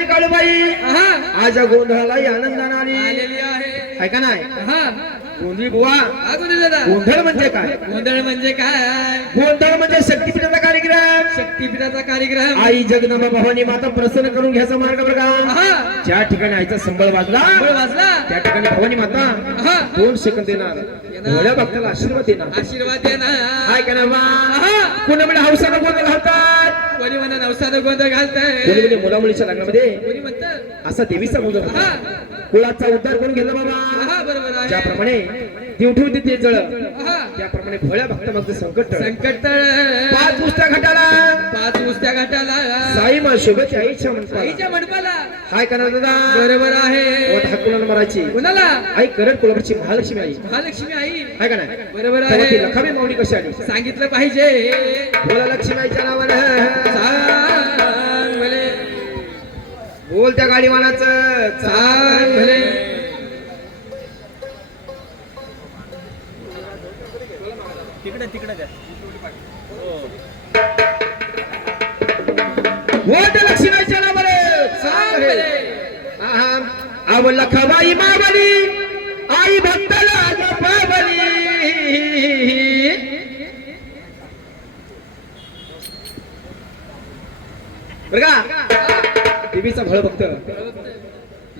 आजी काळूबाई आज गोंधळाला आनंदाने आलेली आहे. आहे का नाही? हा गोंधळी बुवा, दादा गोंधळ म्हणजे काय? गोंधळ म्हणजे काय? गोंधळ म्हणजे शक्तीपीठाचा कार्यक्रम. शक्तीपीठाचा कार्यक्रम. आई जगदंबा भवानी माता प्रसन्न करून घ्यायचा मार्ग बरं का. हा ज्या ठिकाणी आईचा संबळ वाजला बळ वाजला. त्या ठिकाणी भवानी माता हा 2 सेकंद देणार, भोळ्या भक्ताला आशीर्वाद देणार. आशीर्वाद देणार. काय का ना हा कोणी म्हणजे हौसानं गोंधळ घालतात, कोणी म्हणा नवसानं गोंधळ घालताय, कोणी म्हणजे मुला मुलीच्या लग्नामध्ये कोणी म्हणतात असा देवीचा गोंधळ हा घालतात. कुळाचा उद्धार करून घेतला बाबा. हा बरोबर आहे. ज्याप्रमाणे देवठू ते जळ हा त्याप्रमाणे भोळ्या भक्तामागचं संकट टळलं. संकट 5 उस्त्या घाटाला 5 उस्त्या घाटाला साई मा शोभती आईच्या मंत्राला. आईच्या मंडपाला. हाय का ना दादा? बरोबर आहे. वट हाकुला मराची कुणाला? आई करड कोल्हापूरची महालक्ष्मी आई महालक्ष्मी आई. हाय का नाही? बरोबर तेव्हा ती आहे. लखावी माऊली कशी आली? सांगितलं पाहिजे. बोला लक्ष्मी आईच्या नावानं सांग भले बोल त्या गाडीवानाचं सांग भले. बोल त्या लक्ष्मी आईच्या नावानं सांग सांग भले. आव लखाबाई मावली आई भक्ताला जपावली. बरं का देवीचा भळ भक्त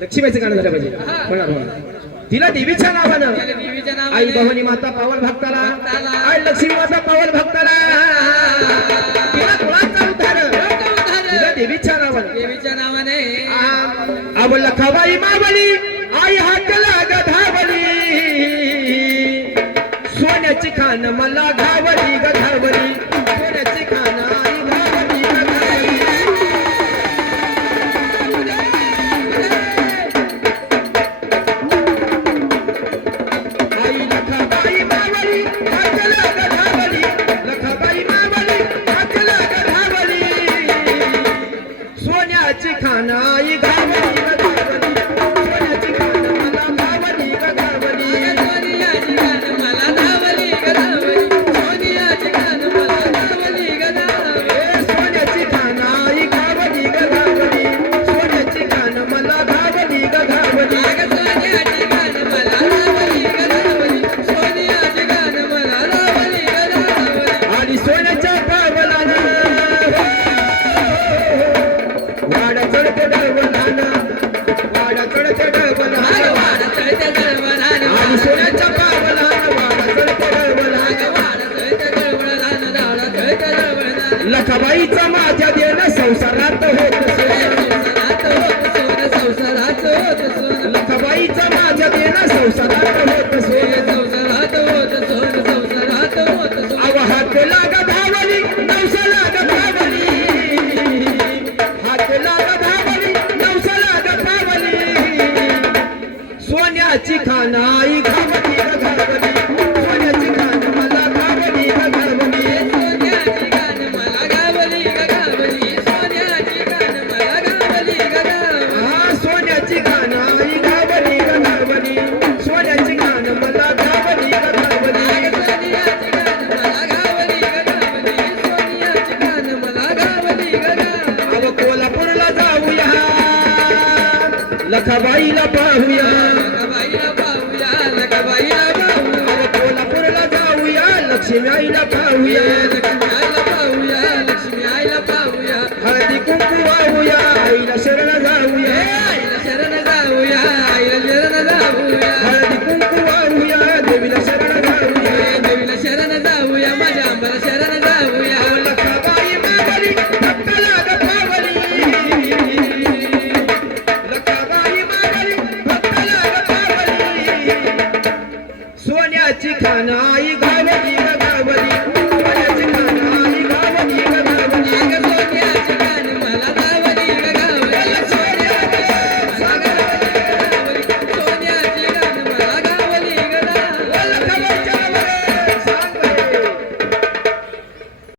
लक्ष्मीबाईचं गाणं झालं पाहिजे. म्हणा तिला देवीच्या नावानं देवीच्या नावाने आई भवानी माता पावन भक्ताला, भक्ताला, आई लक्ष्मी माता पावन भक्ताला, तिला कुळाचा उद्धार तिला देवीच्या नावानं. देवीच्या नावाने आव लखाबाई मावली आई हातला गधावली. सोन्याची खान मला घावली गधावली. सोन्याची खान आई घावली गधावली. आई लखाबाई मावली हातला गधावली. लखाबाई मावली हातला गधावली. सोन्याची खान आई घावली गधावली. सोन्याची खान मला घावली गधावली. सोनियाची गाण मला धावली गधावली. सोनियाची गाण मला धावली गधावली. सोन्याची खान आई घावली गधावली. सोन्याची खान मला घावली गधावली. अगं सोनियाची गाण मला धावली गधावली. सोनियाची गाण मला धावली गधावली. आणि सोन्याच्या पावलानं वाडा चढते डवलानं, वाडा चढते डवलानं. वाडा चढत्या गळवळानं. आणि सोन्याच्या पावलानं वाडा चढते डवलानं. वाडा चढत्या गळवळानं. वाडा चढत्या गळवळानं. लखाबाईचा माझ्या देणं संसारात होत सोनं. संसारात होत सोनं. संसारात होत सोनं. लखाबाईचा माझ्या देणं संसारात होत सोनं. संसारात होत सोनं. संसारात होत सोनं. अव हात लाग धावली नवसा लाग धावली. हात लाग धावली नवसा लाग धावली. सोन्याची खान आई घावली ग घावली. सोन्याची खान मला घावली ग घावली. सोन्याची गाण मला गावली गगावली. सोन्याची गाण मला गावली गगावली. हा सोन्याची खान आई घावली ग घावली. सोन्याची खान मला घावली ग घावली. सोन्याची गाण मला गावली गगावली. सोन्याची गाण मला गावली गगावली. अव कोल्हापूरला जाऊया लखाबाईला पाहूया. लकाबाईला पाहूया. लकाबाईला पाहूया. अव कोल्हापूरला जाऊया लक्ष्मी आईला पाहूया. लक्ष्मी आईला पाहूया. लक्ष्मी आईला पाहूया. हळदी कुंकू वाहूया आईला शरण जाऊया. आईला शरण जाऊया. आईला शरण जाऊया. हळदी कुंकू वाहूया देवीला शरण जाऊया. देवीला शरण जाऊया. माझ्या अंबाला शरण जाऊया. अव लखाबाई मावली भक्ताला ग पावली. लखाबाई मावली भक्ताला ग पावली. सोन्याची खान